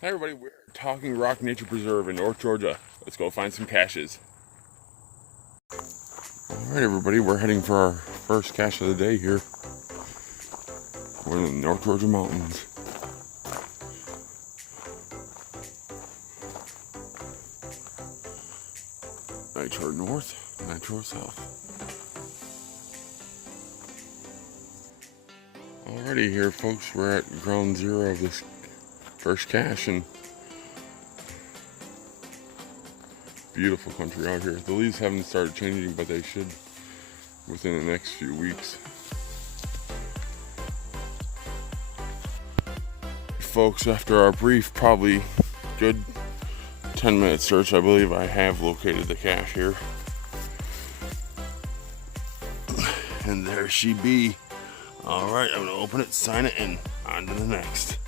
Hi everybody, we're Talking Rock Nature Preserve in North Georgia. Let's go find some caches. Alright everybody, we're heading for our first cache of the day here. We're in the North Georgia mountains. Nitro North, Nitro South. Alrighty here folks, we're at ground zero of this first cache and beautiful country out here. The leaves haven't started changing, but they should within the next few weeks. Folks, after our brief, probably good 10-minute search, I believe I have located the cache here. And there she be. Alright, I'm gonna open it, sign it, and on to the next.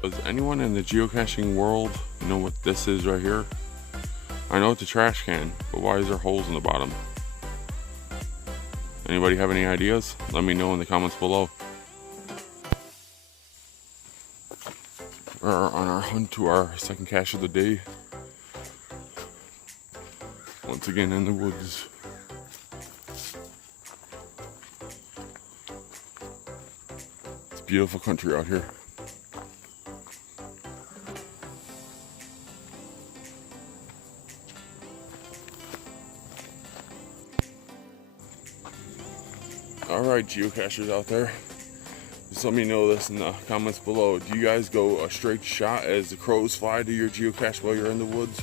Does anyone in the geocaching world know what this is right here? I know it's a trash can, but why is there holes in the bottom? Anybody have any ideas? Let me know in the comments below. We're on our hunt to our second cache of the day. Once again in the woods. It's beautiful country out here. Alright, geocachers out there, just let me know this in the comments below. Do you guys go a straight shot as the crows fly to your geocache while you're in the woods?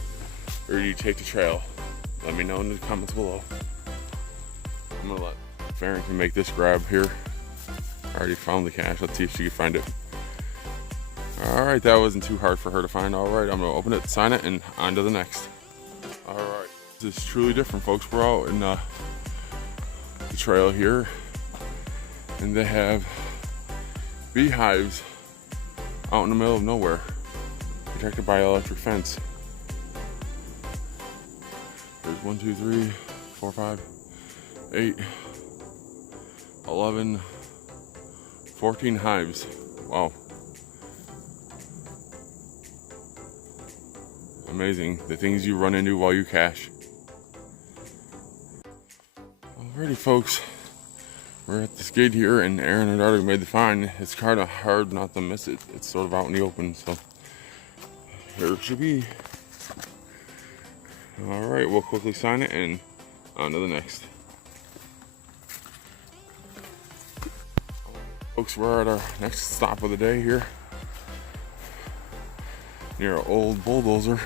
Or do you take the trail? Let me know in the comments below. I'm gonna let Farrington make this grab here. I already found the cache, let's see if she can find it. Alright, that wasn't too hard for her to find. Alright, I'm gonna open it, sign it, and on to the next. Alright, this is truly different folks. We're out in the trail here. And they have beehives out in the middle of nowhere, protected by an electric fence. There's 1, 2, 3, 4, 5, 8, 11, 14 hives. Wow. Amazing, the things you run into while you cache. Alrighty folks. We're at this gate here, and Aaron had already made the find. It's kind of hard not to miss it. It's sort of out in the open, so here it should be. All right, we'll quickly sign it and on to the next. Folks, we're at our next stop of the day here, near an old bulldozer.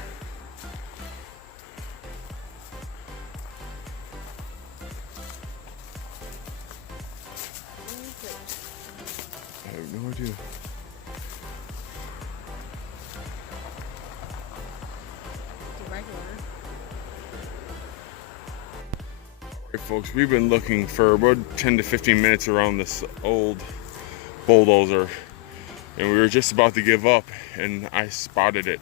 I have no idea. Alright folks, we've been looking for about 10 to 15 minutes around this old bulldozer, and we were just about to give up, and I spotted it.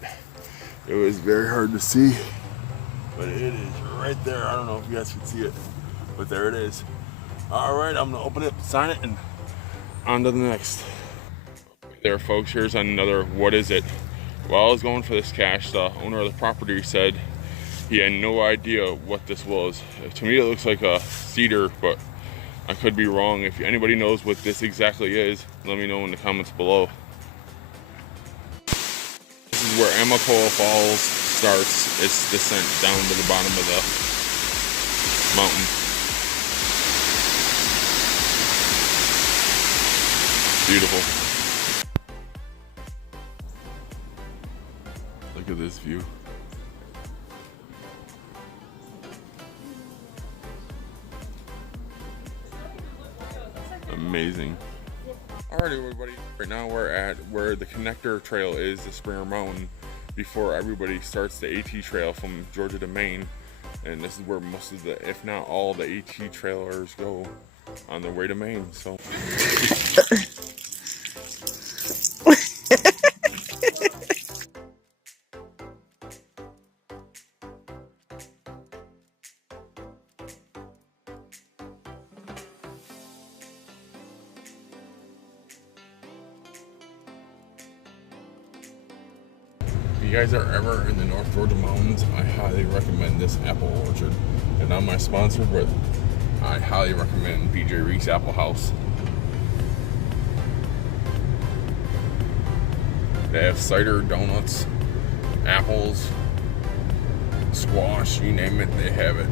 It was very hard to see, but it is right there. I don't know if you guys can see it, but there it is. Alright, I'm gonna open it, sign it, and on to the next. There folks, here's another what is it. While I was going for this cache, the owner of the property said he had no idea what this was. To me it looks like a cedar, but I could be wrong. If anybody knows what this exactly is, let me know in the comments below. This is where WaterFalls starts its descent down to the bottom of the mountain. Beautiful. Look at this view. Amazing. Alrighty everybody, right now we're at where the connector trail is, the Springer Mountain, before everybody starts the AT trail from Georgia to Maine. And this is where most of the, if not all, the AT trailers go on their way to Maine. So If you guys are ever in the North Georgia mountains, I highly recommend this apple orchard. They're not my sponsor, but I highly recommend BJ Reese Apple House. They have cider, donuts, apples, squash, you name it, they have it.